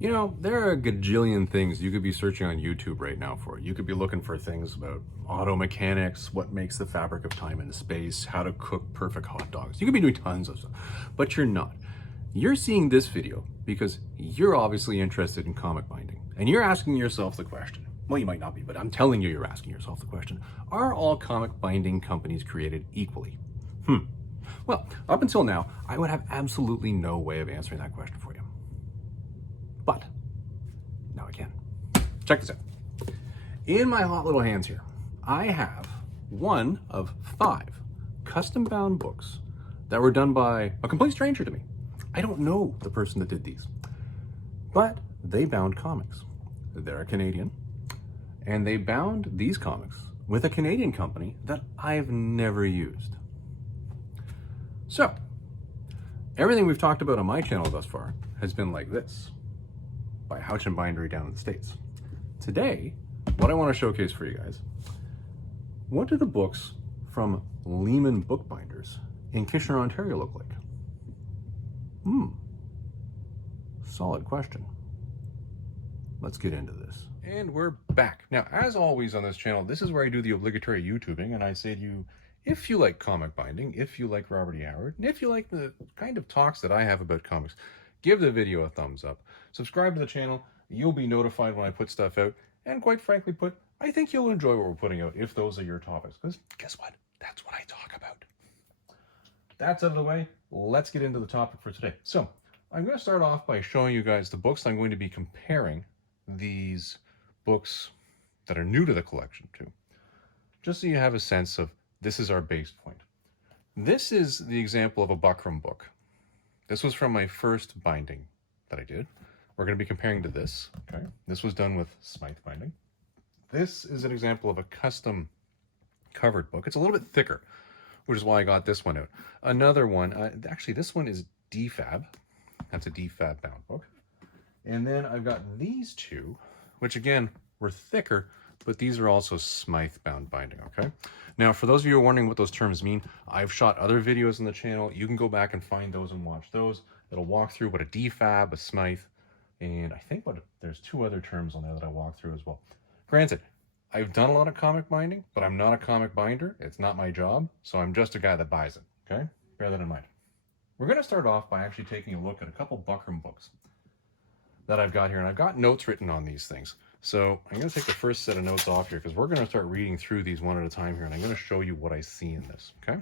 You know, there are a gajillion things you could be searching on YouTube right now for. You could be looking for things about auto mechanics, what makes the fabric of time and space, how to cook perfect hot dogs. You could be doing tons of stuff, but you're not. You're seeing this video because you're obviously interested in comic binding, and you're asking yourself the question. Well, you might not be, but I'm telling you, you're asking yourself the question. Are all comic binding companies created equally? Well, up until now, I would have absolutely no way of answering that question for you. But now I can. Check this out. In my hot little hands here, I have one of 5 custom bound books that were done by a complete stranger to me. I don't know the person that did these, but they bound comics. They're a Canadian, and they bound these comics with a Canadian company that I've never used. So, everything we've talked about on my channel thus far has been like this, by Houch and Bindery down in the States. Today, what I want to showcase for you guys, what do the books from Lehmann Bookbinders in Kitchener, Ontario look like? Solid question. Let's get into this. And we're back. Now, as always on this channel, this is where I do the obligatory YouTubing, and I say to you, if you like comic binding, if you like Robert E. Howard, and if you like the kind of talks that I have about comics, give the video a thumbs up. Subscribe to the channel. You'll be notified when I put stuff out. And quite frankly I think you'll enjoy what we're putting out if those are your topics. Because guess what? That's what I talk about. That's out of the way. Let's get into the topic for today. So I'm going to start off by showing you guys the books I'm going to be comparing these books that are new to the collection to. Just so you have a sense of this is our base point. This is the example of a buckram book. This was from my first binding that I did. We're going to be comparing to this. Okay, this was done with Smythe binding. This is an example of a custom covered book. It's a little bit thicker, which is why I got this one out. Another one, actually this one is DFAB. That's a DFAB bound book. And then I've got these two, which again were thicker, but these are also Smythe bound binding, okay? Now, for those of you who are wondering what those terms mean, I've shot other videos on the channel. You can go back and find those and watch those. It'll walk through what a DFAB, a Smythe, and I think there's 2 other terms on there that I walk through as well. Granted, I've done a lot of comic binding, but I'm not a comic binder. It's not my job, so I'm just a guy that buys it, okay? Bear that in mind. We're going to start off by actually taking a look at a couple buckram books that I've got here, and I've got notes written on these things. So I'm going to take the first set of notes off here because we're going to start reading through these one at a time here, and I'm going to show you what I see in this, okay?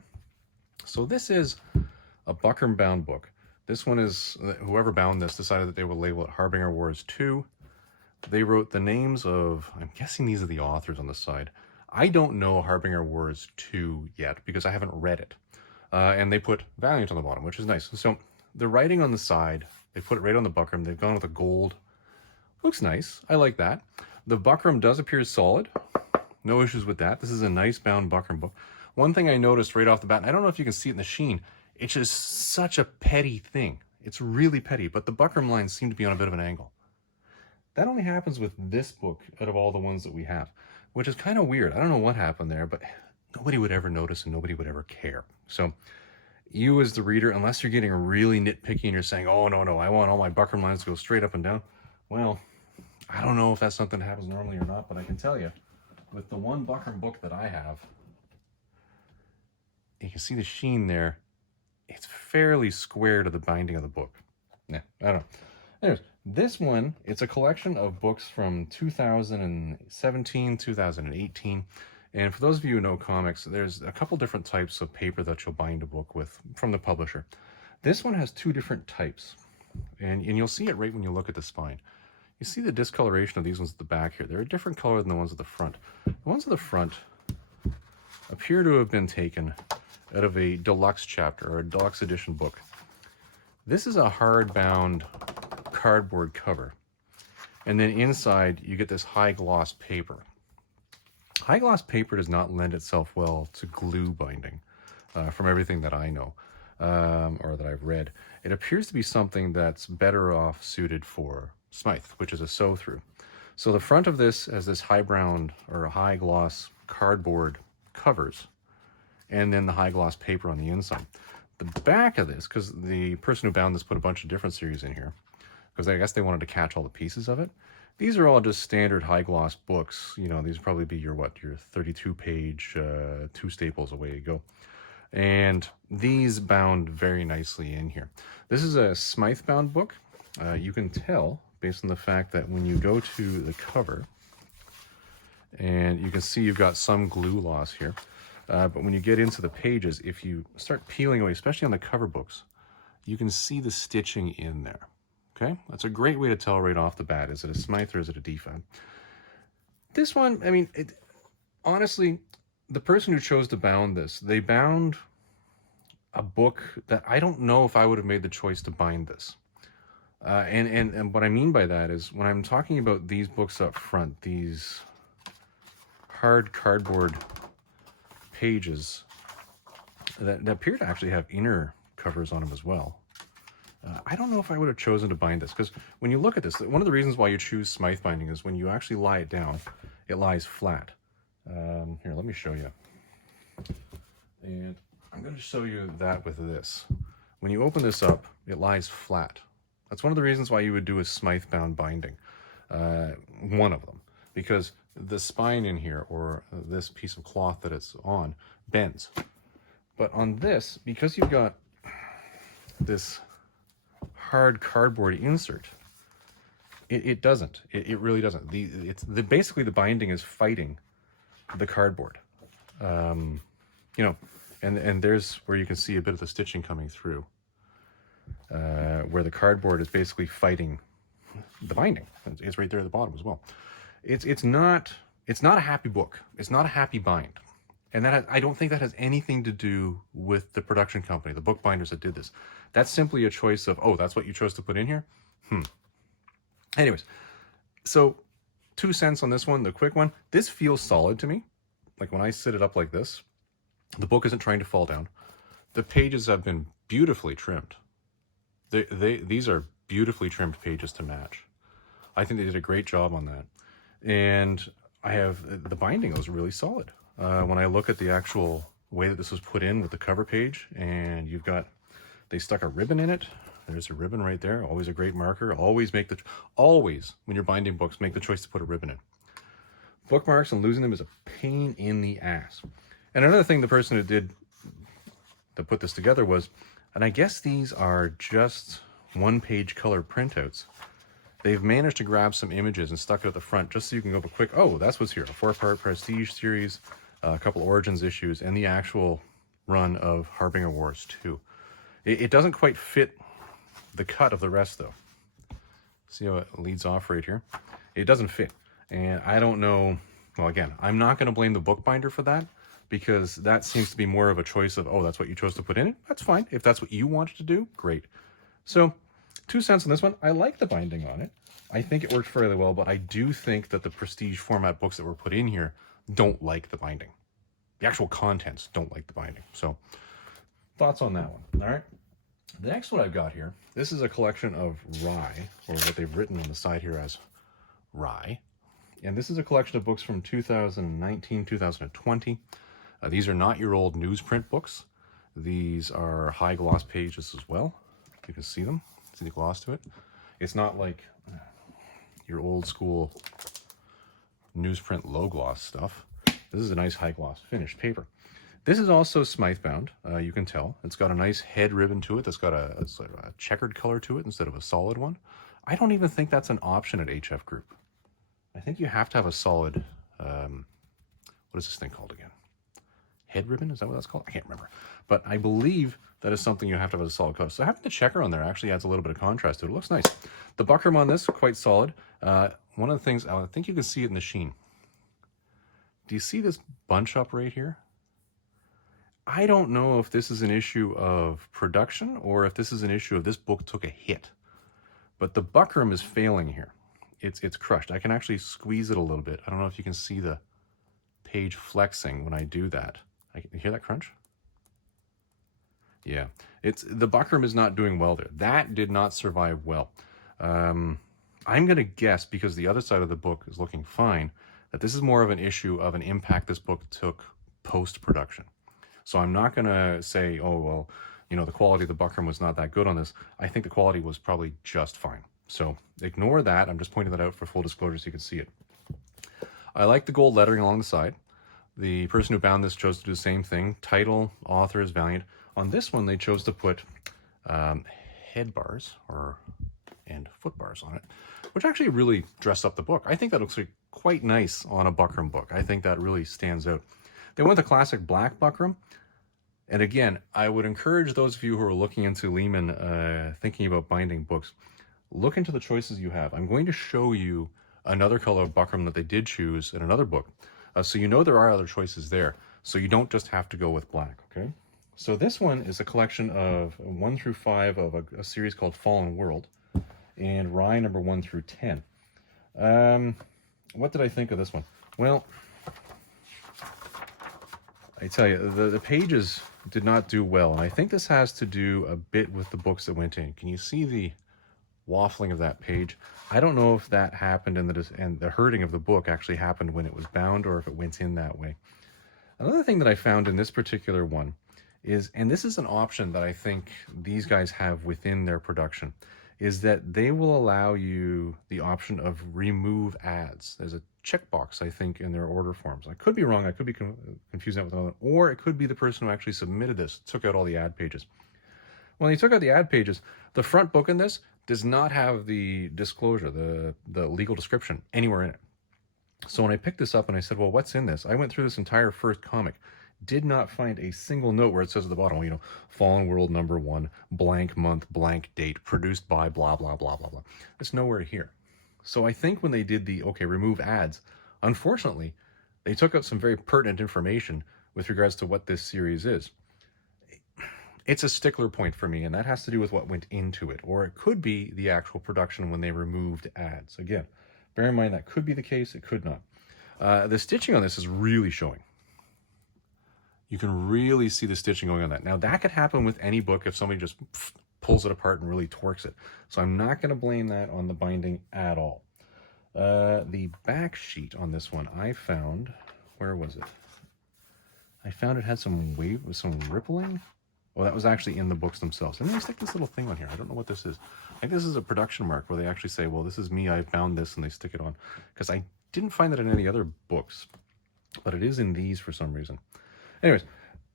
So this is a buckram bound book. This one is, whoever bound this decided that they would label it Harbinger Wars 2. They wrote the names of, I'm guessing these are the authors on the side. I don't know Harbinger Wars 2 yet because I haven't read it. And they put Valiant on the bottom, which is nice. So the writing on the side, they put it right on the buckram. They've gone with a gold. Looks nice. I like that. The buckram does appear solid. No issues with that. This is a nice bound buckram book. One thing I noticed right off the bat, and I don't know if you can see it in the sheen, it's just such a petty thing. It's really petty, but the buckram lines seem to be on a bit of an angle. That only happens with this book out of all the ones that we have, which is kind of weird. I don't know what happened there, but nobody would ever notice and nobody would ever care. So you as the reader, unless you're getting really nitpicky and you're saying, oh, no, I want all my buckram lines to go straight up and down. Well, I don't know if that's something that happens normally or not, but I can tell you, with the one buckram book that I have, you can see the sheen there. It's fairly square to the binding of the book. Yeah, I don't know. Anyways, this one, it's a collection of books from 2017, 2018. And for those of you who know comics, there's a couple different types of paper that you'll bind a book with from the publisher. This one has 2 different types. And you'll see it right when you look at the spine. You see the discoloration of these ones at the back here. They're a different color than the ones at the front. The ones at the front appear to have been taken out of a deluxe chapter or a deluxe edition book. This is a hardbound cardboard cover. And then inside you get this high gloss paper. High gloss paper does not lend itself well to glue binding, from everything that I know or that I've read. It appears to be something that's better off suited for Smythe, which is a sew through. So the front of this has this high brown or high gloss cardboard covers, and then the high gloss paper on the inside. The back of this, because the person who bound this put a bunch of different series in here, because I guess they wanted to catch all the pieces of it. These are all just standard high gloss books. You know, these would probably be your 32 page, 2 staples, away you go. And these bound very nicely in here. This is a Smythe bound book. You can tell based on the fact that when you go to the cover, and you can see you've got some glue loss here. But when you get into the pages, if you start peeling away, especially on the cover books, you can see the stitching in there. Okay, that's a great way to tell right off the bat. Is it a Smythe or is it a DFAB? This one, I mean, honestly, the person who chose to bound this, they bound a book that I don't know if I would have made the choice to bind this. And what I mean by that is when I'm talking about these books up front, these hard cardboard pages that appear to actually have inner covers on them as well. I don't know if I would have chosen to bind this, because when you look at this, one of the reasons why you choose Smythe binding is when you actually lie it down, it lies flat. Here, let me show you. And I'm going to show you that with this. When you open this up, it lies flat. That's one of the reasons why you would do a Smythe bound binding. One of them, because the spine in here, or this piece of cloth that it's on, bends. But on this, because you've got this hard cardboard insert, it doesn't. It really doesn't. Basically the binding is fighting the cardboard. You know, and there's where you can see a bit of the stitching coming through, where the cardboard is basically fighting the binding. It's right there at the bottom as well. It's not a happy book. It's not a happy bind. And I don't think that has anything to do with the production company, the bookbinders that did this. That's simply a choice of, oh, that's what you chose to put in here? Anyways, so 2 cents on this one, the quick one. This feels solid to me. Like when I sit it up like this, the book isn't trying to fall down. The pages have been beautifully trimmed. These are beautifully trimmed pages to match. I think they did a great job on that. And the binding was really solid. When I look at the actual way that this was put in with the cover page, and they stuck a ribbon in it. There's a ribbon right there. Always a great marker. Always when you're binding books, make the choice to put a ribbon in. Bookmarks and losing them is a pain in the ass. And another thing the person that put this together was, and I guess these are just 1-page color printouts. They've managed to grab some images and stuck it at the front just so you can go quick, oh, that's what's here. A 4-part Prestige series, a couple Origins issues, and the actual run of Harbinger Wars 2. It doesn't quite fit the cut of the rest, though. See how it leads off right here? It doesn't fit. And I don't know, well, again, I'm not going to blame the bookbinder for that, because that seems to be more of a choice of, oh, that's what you chose to put in it? That's fine. If that's what you wanted to do, great. So 2 cents on this one. I like the binding on it. I think it worked fairly well, but I do think that the Prestige format books that were put in here don't like the binding. The actual contents don't like the binding. So thoughts on that one. All right. The next one I've got here, this is a collection of Rye, or what they've written on the side here as Rye. And this is a collection of books from 2019, 2020. These are not your old newsprint books. These are high gloss pages as well. You can see them. See the gloss to it. It's not like your old school newsprint low gloss stuff. This is a nice high gloss finished paper. This is also Smythe bound. You can tell it's got a nice head ribbon to it. That's got a checkered color to it instead of a solid one. I don't even think that's an option at HF Group. I think you have to have a solid, what is this thing called again? Head ribbon? Is that what that's called? I can't remember. But I believe that is something you have to have a solid color. So having the checker on there actually adds a little bit of contrast to it. It looks nice. The buckram on this, quite solid. One of the things, I think you can see it in the sheen. Do you see this bunch up right here? I don't know if this is an issue of production or if this is an issue of this book took a hit. But the buckram is failing here. It's crushed. I can actually squeeze it a little bit. I don't know if you can see the page flexing when I do that. You hear that crunch? Yeah, the buckram is not doing well there. That did not survive well. I'm going to guess, because the other side of the book is looking fine, that this is more of an issue of an impact this book took post-production. So I'm not going to say, oh, well, you know, the quality of the buckram was not that good on this. I think the quality was probably just fine. So ignore that. I'm just pointing that out for full disclosure so you can see it. I like the gold lettering along the side. The person who bound this chose to do the same thing. Title, author is Valiant. On this one, they chose to put head bars and foot bars on it, which actually really dressed up the book. I think that looks like quite nice on a buckram book. I think that really stands out. They went the classic black buckram. And again, I would encourage those of you who are looking into Lehmann, thinking about binding books, look into the choices you have. I'm going to show you another color of buckram that they did choose in another book. So you know there are other choices there. So you don't just have to go with black, okay? So this one is a collection of 1 through 5 of a series called Fallen World, and Rye number 1 through 10. What did I think of this one? Well, I tell you, the pages did not do well, and I think this has to do a bit with the books that went in. Can you see the waffling of that page? I don't know if that happened and the hurting of the book actually happened when it was bound or if it went in that way. Another thing that I found in this particular one is, and this is an option that I think these guys have within their production, is that they will allow you the option of remove ads. There's a checkbox, I think, in their order forms. I could be wrong. I could be confusing that with another one. Or it could be the person who actually submitted this took out all the ad pages. When they took out the ad pages, the front book in this does not have the disclosure, the legal description anywhere in it. So when I picked this up and I said, well, what's in this? I went through this entire first comic, did not find a single note where it says at the bottom, you know, Fallen World number 1, blank month, blank date, produced by blah, blah, blah, blah, blah. It's nowhere here. So I think when they did the, okay, remove ads, unfortunately, they took out some very pertinent information with regards to what this series is. It's a stickler point for me, and that has to do with what went into it. Or it could be the actual production when they removed ads. Again, bear in mind that could be the case, it could not. The stitching on this is really showing. You can really see the stitching going on that. Now, that could happen with any book if somebody just pulls it apart and really torques it. So I'm not going to blame that on the binding at all. The back sheet on this one, I found, where was it? I found it had some rippling. Well, that was actually in the books themselves. And then they stick this little thing on here. I don't know what this is. I think this is a production mark where they actually say, well, this is me, I found this, and they stick it on. Because I didn't find that in any other books, but it is in these for some reason. Anyways,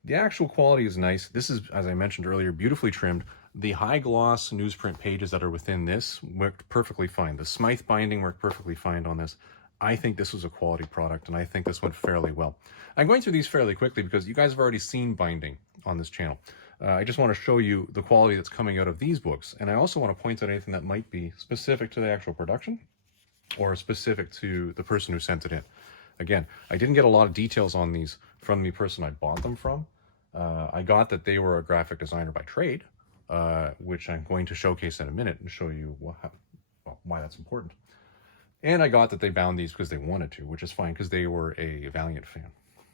the actual quality is nice. This is, as I mentioned earlier, beautifully trimmed. The high gloss newsprint pages that are within this worked perfectly fine. The Smythe binding worked perfectly fine on this. I think this was a quality product, and I think this went fairly well. I'm going through these fairly quickly because you guys have already seen binding on this channel. I just want to show you the quality that's coming out of these books, and I also want to point out anything that might be specific to the actual production or specific to the person who sent it in. Again, I didn't get a lot of details on these from the person I bought them from. I got that they were a graphic designer by trade, which I'm going to showcase in a minute and show you why that's important. And I got that they bound these because they wanted to, which is fine because they were a Valiant fan.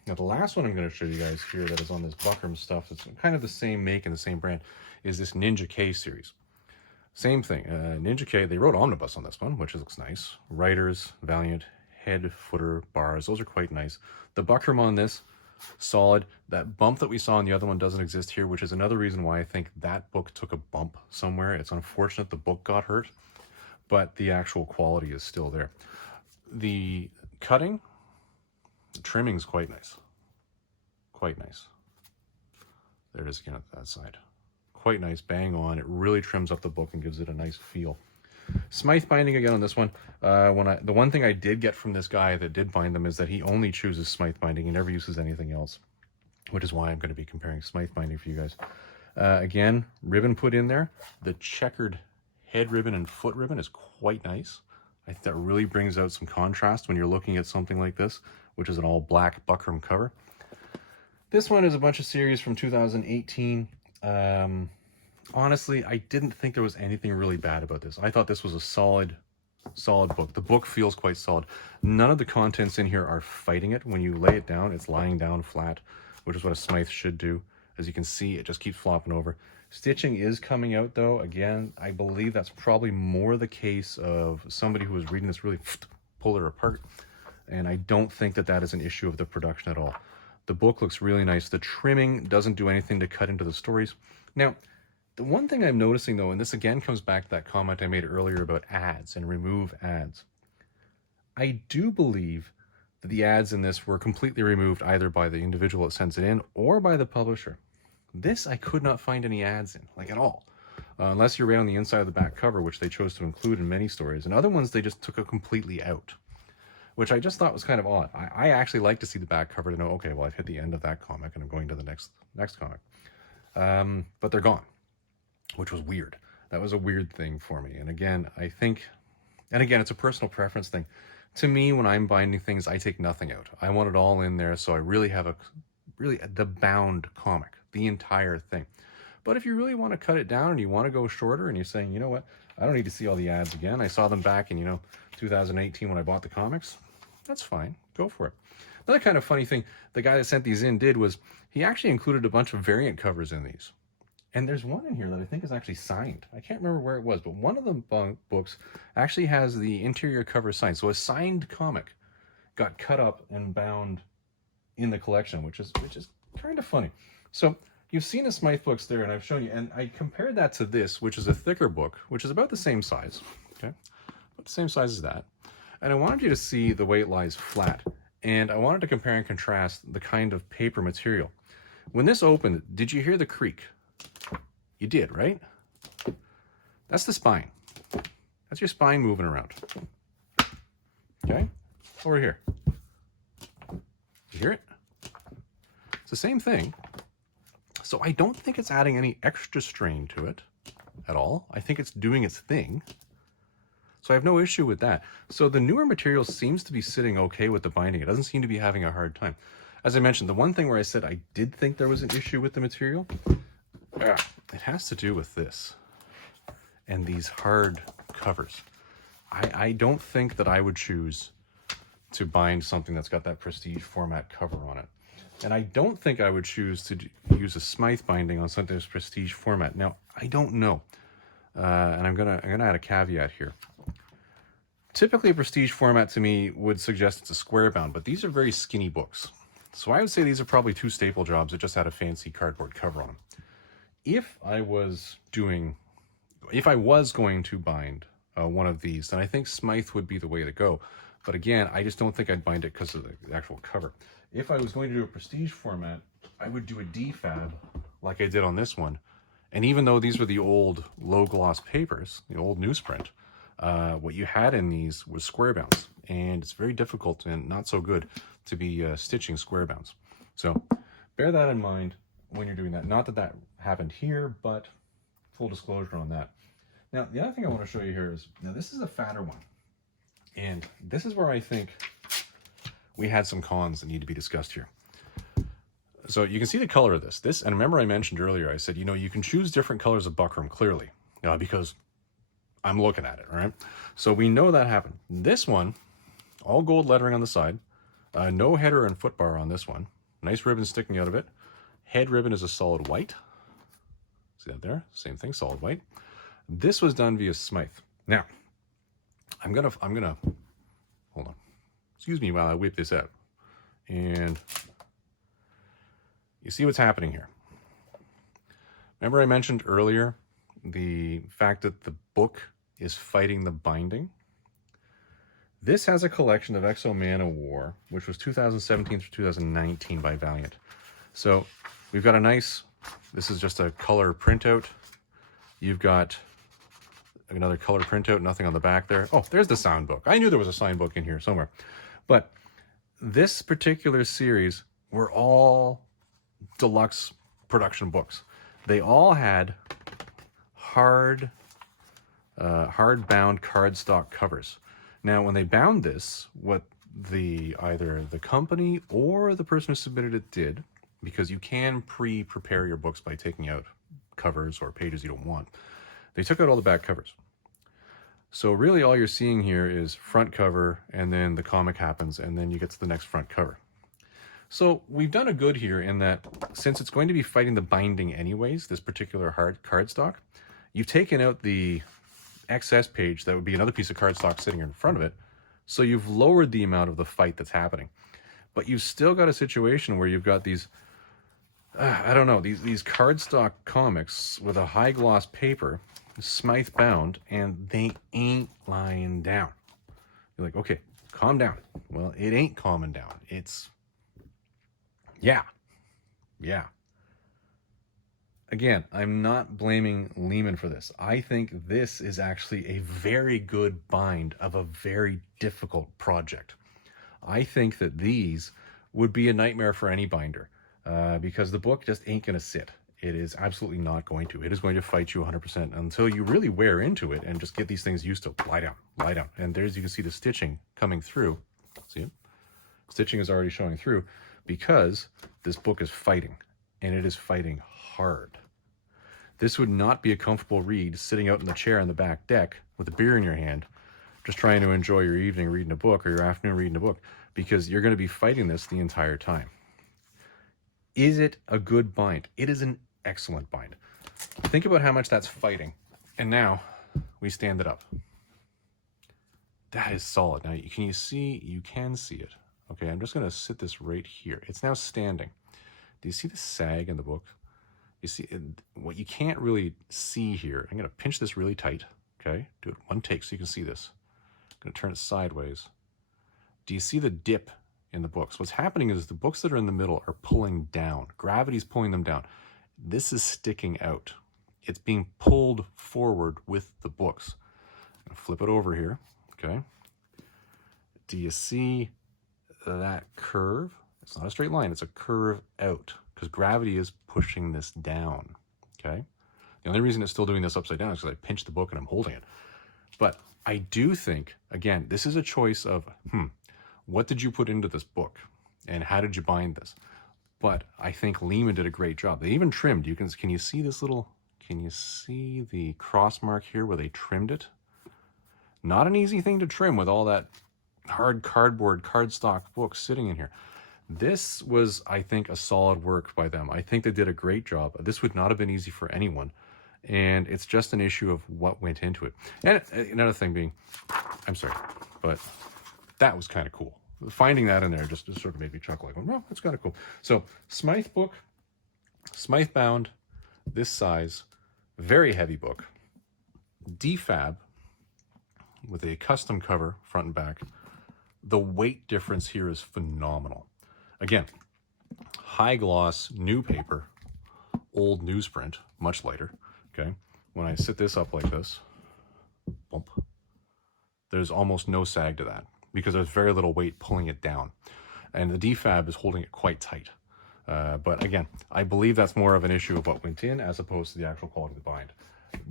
Now, the last one I'm going to show you guys here that is on this buckram stuff, that's kind of the same make and the same brand, is this Ninja K series. Same thing. Ninja K, they wrote omnibus on this one, which looks nice. Writers, Valiant, head, footer, bars, those are quite nice. The buckram on this, solid. That bump that we saw on the other one doesn't exist here, which is another reason why I think that book took a bump somewhere. It's unfortunate the book got hurt, but the actual quality is still there. The cutting, the trimming is quite nice. Quite nice. There it is again at that side. Quite nice, bang on. It really trims up the book and gives it a nice feel. Smythe binding again on this one. The one thing I did get from this guy that did bind them is that he only chooses Smythe binding. He never uses anything else, which is why I'm going to be comparing Smythe binding for you guys. Again, ribbon put in there. The checkered head ribbon and foot ribbon is quite nice. I think that really brings out some contrast when you're looking at something like this, which is an all black buckram cover. This one is a bunch of series from 2018. Honestly, I didn't think there was anything really bad about this. I thought this was a solid book. The book feels quite solid. None of the contents in here are fighting it. When you lay it down, it's lying down flat, which is what a Smythe should do. As you can see, it just keeps flopping over. Stitching is coming out, though. Again, I believe that's probably more the case of somebody who was reading this really pull it apart. And I don't think that that is an issue of the production at all. The book looks really nice. The trimming doesn't do anything to cut into the stories. Now, The one thing I'm noticing though, and this again comes back to that comment I made earlier about ads and remove ads. I do believe that the ads in this were completely removed either by the individual that sends it in or by the publisher. This I could not find any ads in, like at all. Unless you're right on the inside of the back cover, which they chose to include in many stories. And other ones they just took it completely out, which I just thought was kind of odd. I actually like to see the back cover to know, okay, well, I've hit the end of that comic and I'm going to the next comic. But they're gone, which was weird. That was a weird thing for me. And again, I think, and again, it's a personal preference thing. To me, when I'm binding things, I take nothing out. I want it all in there, so I really have the bound comic, the entire thing. But if you really want to cut it down and you want to go shorter and you're saying, you know what, I don't need to see all the ads again. I saw them back in, 2018 when I bought the comics. That's fine. Go for it. Another kind of funny thing the guy that sent these in did was he actually included a bunch of variant covers in these. And there's one in here that I think is actually signed. I can't remember where it was, but one of the books actually has the interior cover signed. So a signed comic got cut up and bound in the collection, which is kind of funny. So you've seen the Smythe books there, and I've shown you, and I compared that to this, which is a thicker book, which is about the same size, okay? About the same size as that. And I wanted you to see the way it lies flat. And I wanted to compare and contrast the kind of paper material. When this opened, did you hear the creak? You did, right? That's the spine. That's your spine moving around. Okay? Over here. You hear it? It's the same thing. So I don't think it's adding any extra strain to it at all. I think it's doing its thing. So I have no issue with that. So the newer material seems to be sitting okay with the binding. It doesn't seem to be having a hard time. As I mentioned, the one thing where I said I did think there was an issue with the material, it has to do with this and these hard covers. I don't think that I would choose to bind something that's got that prestige format cover on it. And I don't think I would choose to use a Smythe binding on something that's prestige format. Now, I don't know. And I'm gonna add a caveat here. Typically, a prestige format to me would suggest it's a square bound, but these are very skinny books. So I would say these are probably 2 staple jobs that just had a fancy cardboard cover on them. If I was going to bind one of these, then I think Smythe would be the way to go. But again, I just don't think I'd bind it because of the actual cover. If I was going to do a prestige format, I would do a DFAB like I did on this one. And even though these were the old low gloss papers, the old newsprint, what you had in these was square bounds. And it's very difficult and not so good to be stitching square bounds. So bear that in mind when you're doing that. Not that that happened here, but full disclosure on that. Now, the other thing I want to show you here is, now this is a fatter one. And this is where I think we had some cons that need to be discussed here. So you can see the color of this. And remember I mentioned earlier, I said, you can choose different colors of buckram clearly, because I'm looking at it, all right? So we know that happened. This one, all gold lettering on the side, no header and foot bar on this one. Nice ribbon sticking out of it. Head ribbon is a solid white. See that there? Same thing, solid white. This was done via Smythe. Now, I'm gonna hold on. Excuse me while I whip this out. And you see what's happening here. Remember I mentioned earlier the fact that the book is fighting the binding? This has a collection of Exo Man of War, which was 2017 through 2019 by Valiant. So we've got a nice, this is just a color printout. You've got another color printout, nothing on the back there. Oh, there's the sound book. I knew there was a signed book in here somewhere. But this particular series were all deluxe production books. They all had hard bound cardstock covers. Now, when they bound this, what either the company or the person who submitted it did, because you can prepare your books by taking out covers or pages you don't want, they took out all the back covers. So really all you're seeing here is front cover, and then the comic happens, and then you get to the next front cover. So we've done a good here in that since it's going to be fighting the binding anyways, this particular hard cardstock, you've taken out the excess page that would be another piece of cardstock sitting in front of it. So you've lowered the amount of the fight that's happening. But you've still got a situation where you've got these I don't know, these cardstock comics with a high gloss paper, Smythe bound, and they ain't lying down. You're like, okay, calm down. Well, it ain't calming down. It's, yeah. Again, I'm not blaming Lehmann for this. I think this is actually a very good bind of a very difficult project. I think that these would be a nightmare for any binder because the book just ain't going to sit. It is absolutely not going to. It is going to fight you 100% until you really wear into it and just get these things used to. Lie down, lie down. And there's, you can see the stitching coming through. See it? Stitching is already showing through because this book is fighting, and it is fighting hard. This would not be a comfortable read sitting out in the chair on the back deck with a beer in your hand, just trying to enjoy your evening reading a book or your afternoon reading a book, because you're going to be fighting this the entire time. Is it a good bind? It is an excellent bind. Think about how much that's fighting. And now we stand it up. That is solid. Now, can you see? You can see it. Okay, I'm just going to sit this right here. It's now standing. Do you see the sag in the book? You see what you can't really see here. I'm going to pinch this really tight. Okay, do it one take so you can see this. I'm going to turn it sideways. Do you see the dip in the books? What's happening is the books that are in the middle are pulling down. Gravity's pulling them down. This is sticking out. It's being pulled forward with the books. I'm going to flip it over here. Okay. Do you see that curve? It's not a straight line. It's a curve out because gravity is pushing this down. Okay. The only reason it's still doing this upside down is because I pinched the book and I'm holding it. But I do think, again, this is a choice of, what did you put into this book and how did you bind this? But I think Lehmann did a great job. They even trimmed. Can you see this little, can you see the cross mark here where they trimmed it? Not an easy thing to trim with all that hard cardboard, cardstock book sitting in here. This was, I think, a solid work by them. I think they did a great job. This would not have been easy for anyone. And it's just an issue of what went into it. And another thing being, I'm sorry, but that was kind of cool. Finding that in there just sort of made me chuckle. Like, well, that's kind of cool. So Smythe book, Smythe bound, this size, very heavy book. DFAB with a custom cover, front and back. The weight difference here is phenomenal. Again, high gloss, new paper, old newsprint, much lighter. Okay, when I sit this up like this, bump, there's almost no sag to that because there's very little weight pulling it down. And the DFAB is holding it quite tight. But again, I believe that's more of an issue of what went in as opposed to the actual quality of the bind.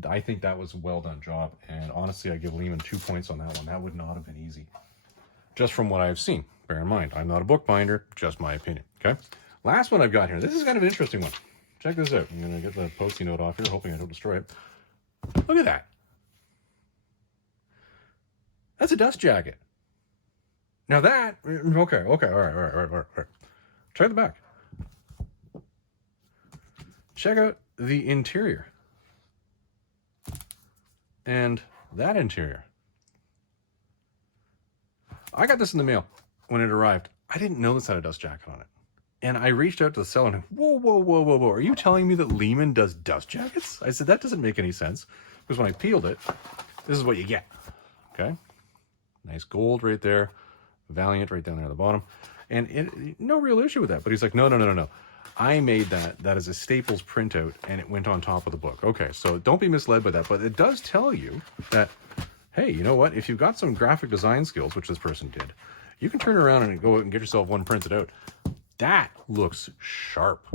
I think that was a well done job. And honestly, I give Lehmann 2 points on that one. That would not have been easy. Just from what I've seen. Bear in mind, I'm not a bookbinder, just my opinion. Okay. Last one I've got here. This is kind of an interesting one. Check this out. I'm going to get the Post-it note off here, hoping I don't destroy it. Look at that. That's a dust jacket. Now that, okay, all right. Check the back. Check out the interior. And that interior. I got this in the mail when it arrived. I didn't know this had a dust jacket on it. And I reached out to the seller and, whoa. Are you telling me that Lehmann does dust jackets? I said, that doesn't make any sense. Because when I peeled it, this is what you get. Okay. Nice gold right there. Valiant right down there at the bottom. And no real issue with that. But he's like, no. I made that. That is a Staples printout and it went on top of the book. Okay. So don't be misled by that. But it does tell you that, hey, you know what? If you've got some graphic design skills, which this person did, you can turn around and go out and get yourself one printed out. That looks sharp.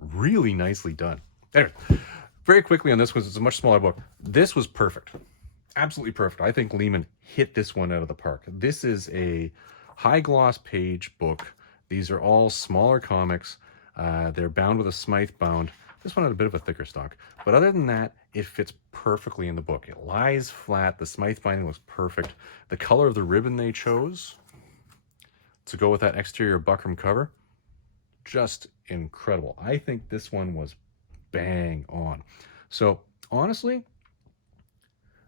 Really nicely done. Anyway, very quickly on this one, it's a much smaller book. This was perfect. Absolutely perfect. I think Lehmann hit this one out of the park. This is a high gloss page book. These are all smaller comics. They're bound with a Smythe bound. This one had a bit of a thicker stock. But other than that, it fits perfectly in the book. It lies flat. The Smythe binding looks perfect. The color of the ribbon they chose to go with that exterior buckram cover, just incredible. I think this one was bang on. So honestly,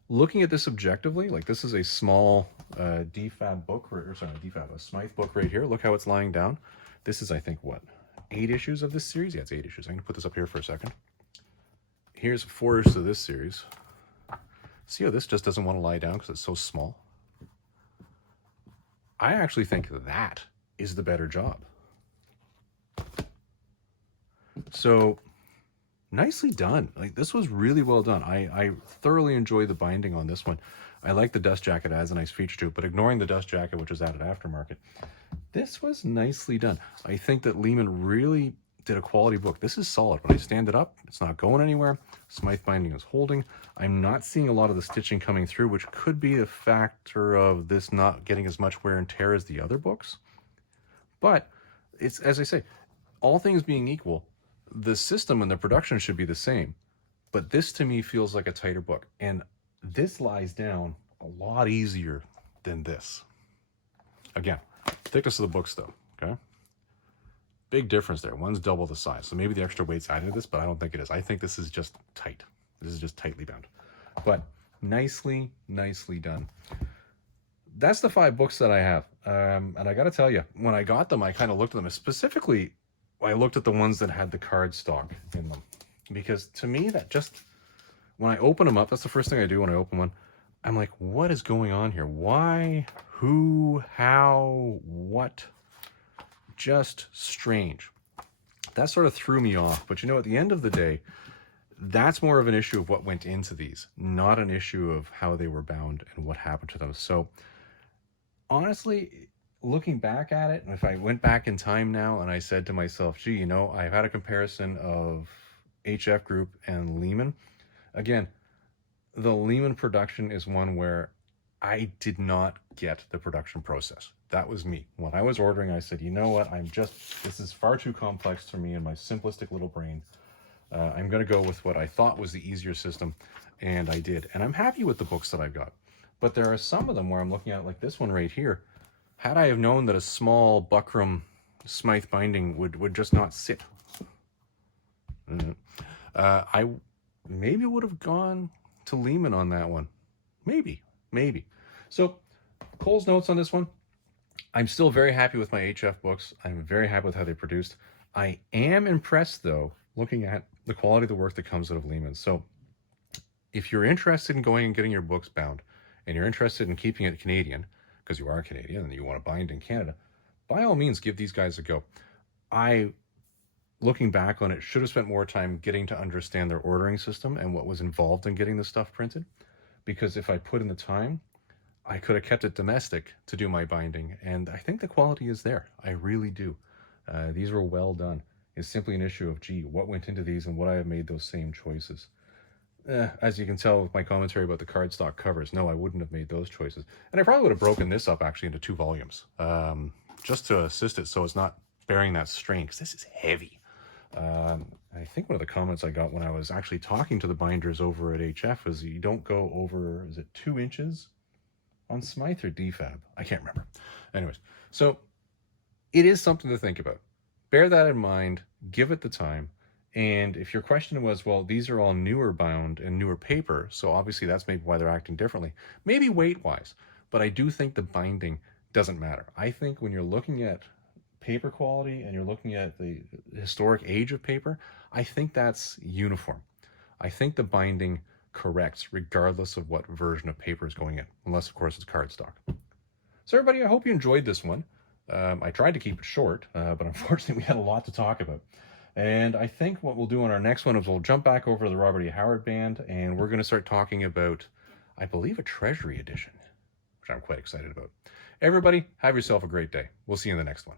looking at this objectively, like this is a small DFAB book, a Smythe book right here. Look how it's lying down. This is, I think, what, 8 issues of this series. Yeah, it's 8 issues. I'm going to put this up here for a second. Here's 4 issues of this series. See how this just doesn't want to lie down because it's so small? I actually think that is the better job. So nicely done. Like, this was really well done. I thoroughly enjoy the binding on this one. I like the dust jacket. It has a nice feature to it, but ignoring the dust jacket, which is added aftermarket, this was nicely done. I think that Lehmann really did a quality book. This is solid. When I stand it up, it's not going anywhere. Smythe binding is holding. I'm not seeing a lot of the stitching coming through, which could be a factor of this not getting as much wear and tear as the other books. But it's, as I say, all things being equal, the system and the production should be the same. But this to me feels like a tighter book. And this lies down a lot easier than this. Again, thickness of the books though, okay? Big difference there. One's double the size. So maybe the extra weight's added to this, but I don't think it is. I think this is just tight. This is just tightly bound. But nicely, nicely done. That's the 5 books that I have. And I got to tell you, when I got them, I kind of looked at them. Specifically, I looked at the ones that had the card stock in them. Because to me, that just, when I open them up, that's the first thing I do when I open one. I'm like, what is going on here? Why? Who? How? What? Just strange. That sort of threw me off. But you know, at the end of the day, that's more of an issue of what went into these, not an issue of how they were bound and what happened to them. So honestly, looking back at it, and if I went back in time now and I said to myself, gee, you know, I've had a comparison of HF Group and Lehmann. Again, the Lehmann production is one where I did not get the production process. That was me. When I was ordering, I said, you know what, this is far too complex for me in my simplistic little brain. I'm going to go with what I thought was the easier system, and I did. And I'm happy with the books that I've got. But there are some of them where I'm looking at, like this one right here. Had I have known that a small buckram Smythe binding would just not sit, I maybe would have gone to Lehmann on that one. Maybe. So, Cole's notes on this one. I'm still very happy with my HF books. I'm very happy with how they produced. I am impressed, though, looking at the quality of the work that comes out of Lehmann. So, if you're interested in going and getting your books bound, and you're interested in keeping it Canadian, because you are Canadian and you want to bind in Canada, by all means, give these guys a go. Looking back on it, should have spent more time getting to understand their ordering system and what was involved in getting the stuff printed. Because if I put in the time, I could have kept it domestic to do my binding. And I think the quality is there. I really do. These were well done. It's simply an issue of, gee, what went into these and would I have made those same choices? As you can tell with my commentary about the cardstock covers, no, I wouldn't have made those choices. And I probably would have broken this up actually into 2 volumes, just to assist it so it's not bearing that strain, because this is heavy. I think one of the comments I got when I was actually talking to the binders over at HF was you don't go over, is it 2 inches on Smythe or DFAB? I can't remember. Anyways, so it is something to think about. Bear that in mind, give it the time. And if your question was, well, these are all newer bound and newer paper, so obviously that's maybe why they're acting differently. Maybe weight-wise, but I do think the binding doesn't matter. I think when you're looking at paper quality and you're looking at the historic age of paper, I think that's uniform. I think the binding corrects regardless of what version of paper is going in, unless of course it's cardstock. So everybody, I hope you enjoyed this one. I tried to keep it short, but unfortunately we had a lot to talk about. And I think what we'll do on our next one is we'll jump back over to the Robert E. Howard Band, and we're going to start talking about, I believe, a Treasury edition, which I'm quite excited about. Everybody, have yourself a great day. We'll see you in the next one.